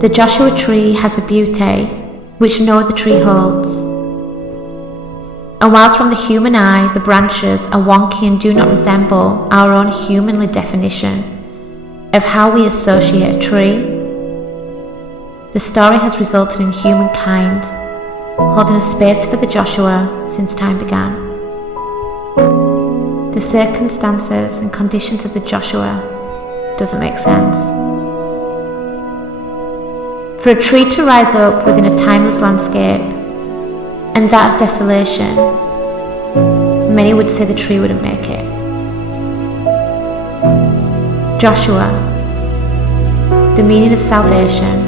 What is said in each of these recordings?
The Joshua tree has a beauty which no other tree holds. And whilst from the human eye the branches are wonky and do not resemble our own humanly definition of how we associate a tree, the story has resulted in humankind holding a space for the Joshua since time began. The circumstances and conditions of the Joshua doesn't make sense. For a tree to rise up within a timeless landscape, and that of desolation, many would say the tree wouldn't make it. Joshua, the meaning of salvation.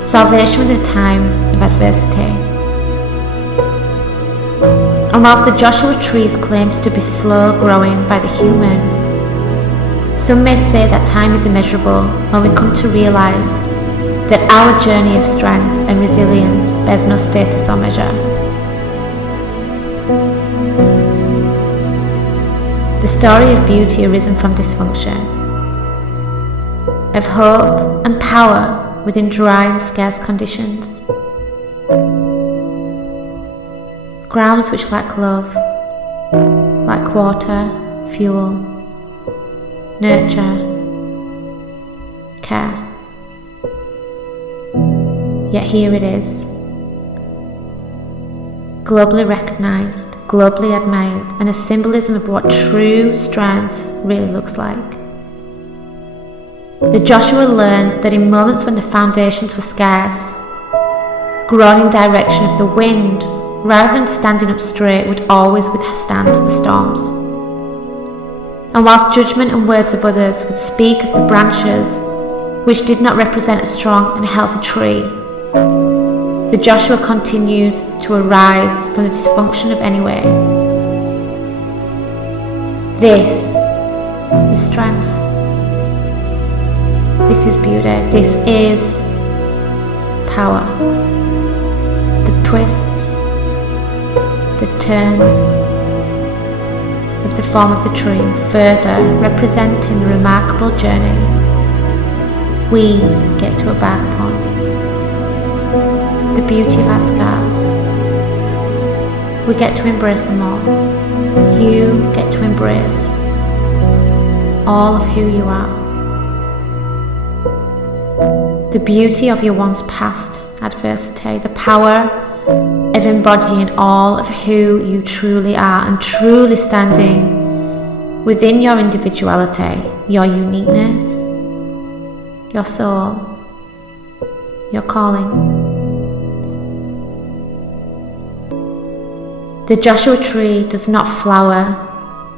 Salvation within a time of adversity. And whilst the Joshua tree is claimed to be slow growing by the human, some may say that time is immeasurable when we come to realise that our journey of strength and resilience bears no status or measure. The story of beauty arisen from dysfunction, of hope and power within dry and scarce conditions, grounds which lack love, lack water, fuel, nurture, care. Yet here it is, globally recognised, globally admired, and a symbolism of what true strength really looks like. The Joshua learned that in moments when the foundations were scarce, grown in direction of the wind rather than standing up straight would always withstand the storms. And whilst judgment and words of others would speak of the branches which did not represent a strong and healthy tree, the Joshua continues to arise from the dysfunction of any way. This is strength. This is beauty. This is power. The twists, the turns of the form of the tree, further representing the remarkable journey we get to embark upon. The beauty of our scars. We get to embrace them all. You get to embrace all of who you are. The beauty of your once past adversity, the power of embodying all of who you truly are and truly standing within your individuality, your uniqueness, your soul, your calling. The Joshua tree does not flower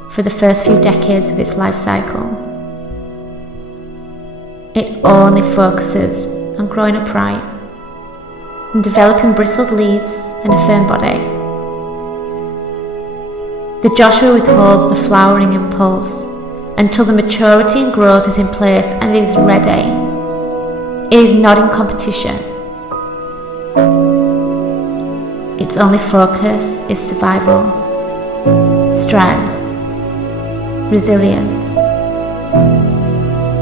for the first few decades of its life cycle. It only focuses on growing upright and developing bristled leaves and a firm body. The Joshua withholds the flowering impulse until the maturity and growth is in place and it is ready. It is not in competition. Its only focus is survival, strength, resilience,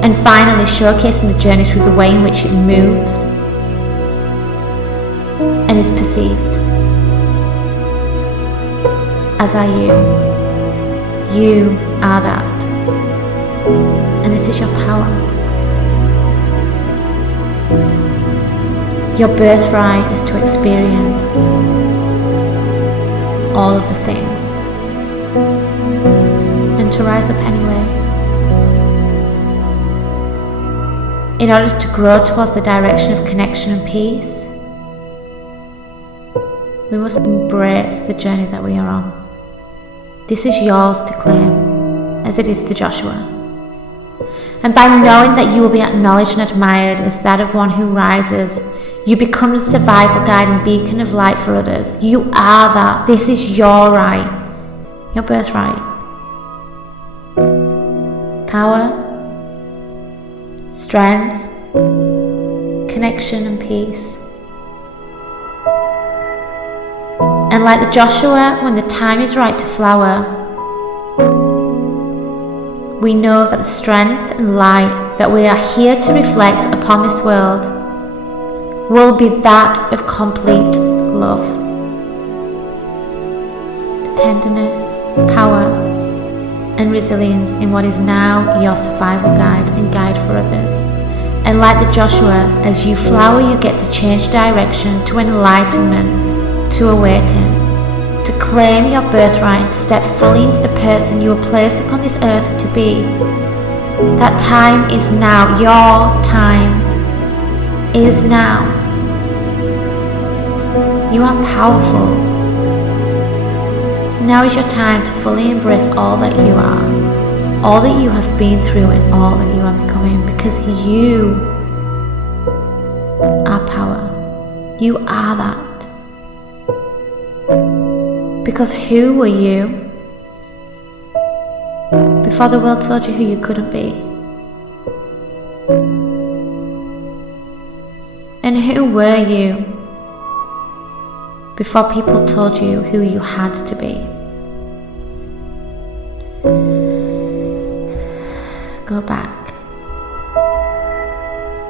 and finally showcasing the journey through the way in which it moves and is perceived. As are you. You are that. And this is your power. Your birthright is to experience all of the things and to rise up anyway. In order to grow towards the direction of connection and peace, we must embrace the journey that we are on. This is yours to claim, as it is to Joshua. And by knowing that you will be acknowledged and admired as that of one who rises, you become the survivor guide and beacon of light for others. You are that. This is your right, your birthright. Power, strength, connection and peace. And like the Joshua, when the time is right to flower, we know that the strength and light that we are here to reflect upon this world will be that of complete love. The tenderness, power, and resilience in what is now your survival guide and guide for others. And like the Joshua, as you flower, you get to change direction to enlightenment, to awaken, to claim your birthright, to step fully into the person you were placed upon this earth to be. That time is now. Your time is now. You are powerful. Now is your time to fully embrace all that you are, all that you have been through, and all that you are becoming, because you are power. You are that. Because who were you before the world told you who you couldn't be? And who were you before people told you who you had to be? Go back,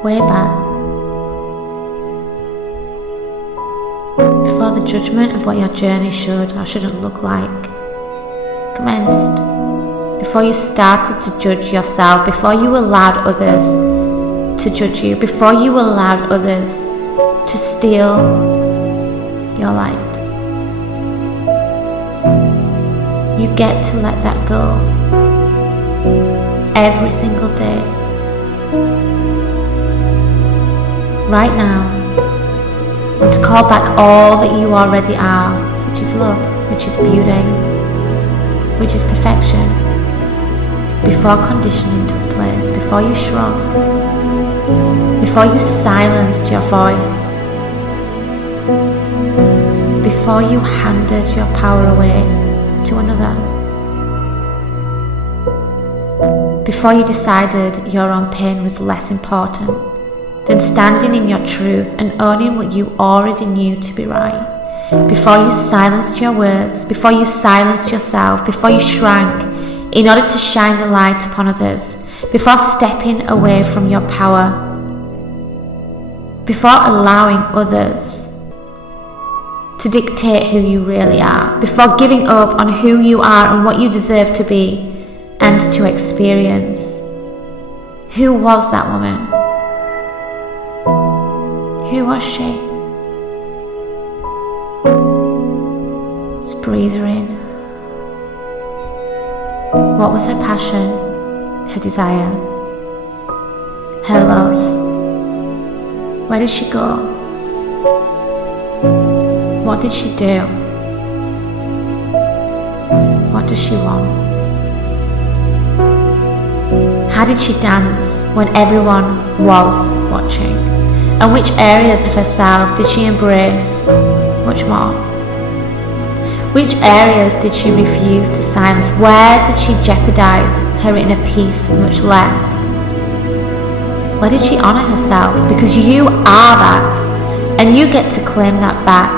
way back, before the judgment of what your journey should or shouldn't look like commenced, before you started to judge yourself, before you allowed others to judge you, before you allowed others to steal your light. You get to let that go every single day, right now, and to call back all that you already are, which is love, which is beauty, which is perfection, before conditioning took place, before you shrunk, before you silenced your voice, before you handed your power away to another, before you decided your own pain was less important than standing in your truth and owning what you already knew to be right, before you silenced your words, before you silenced yourself, before you shrank in order to shine the light upon others, before stepping away from your power, before allowing others to dictate who you really are, before giving up on who you are and what you deserve to be and to experience. Who was that woman? Who was she? Just breathe her in. What was her passion, her desire, her love? Where did she go? What did she do? What does she want? How did she dance when everyone was watching? And which areas of herself did she embrace much more? Which areas did she refuse to silence? Where did she jeopardize her inner peace much less? Where did she honor herself? Because you are that, and you get to claim that back.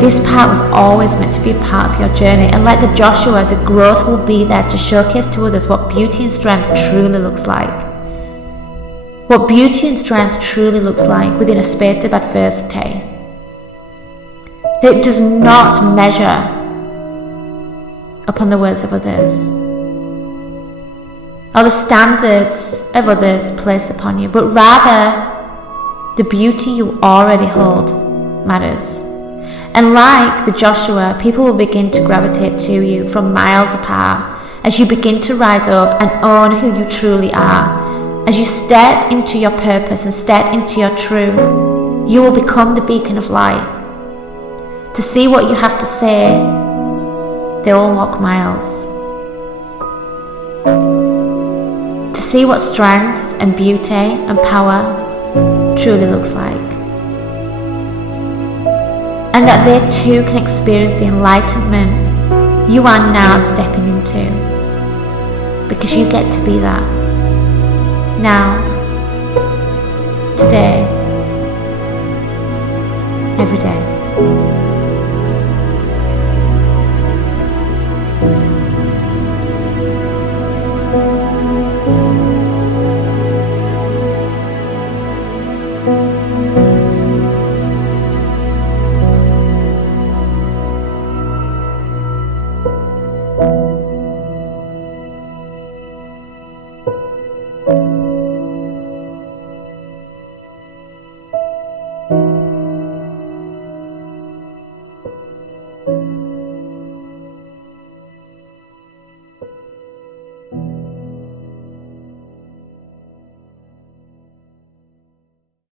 This part was always meant to be a part of your journey, and like the Joshua, the growth will be there to showcase to others what beauty and strength truly looks like. What beauty and strength truly looks like within a space of adversity. That it does not measure upon the words of others or the standards of others place upon you, but rather the beauty you already hold matters. And like the Joshua, people will begin to gravitate to you from miles apart as you begin to rise up and own who you truly are. As you step into your purpose and step into your truth, you will become the beacon of light. To see what you have to say, they will walk miles. To see what strength and beauty and power truly looks like. And that they too can experience the enlightenment you are now stepping into. Because you get to be that. Now, today, every day.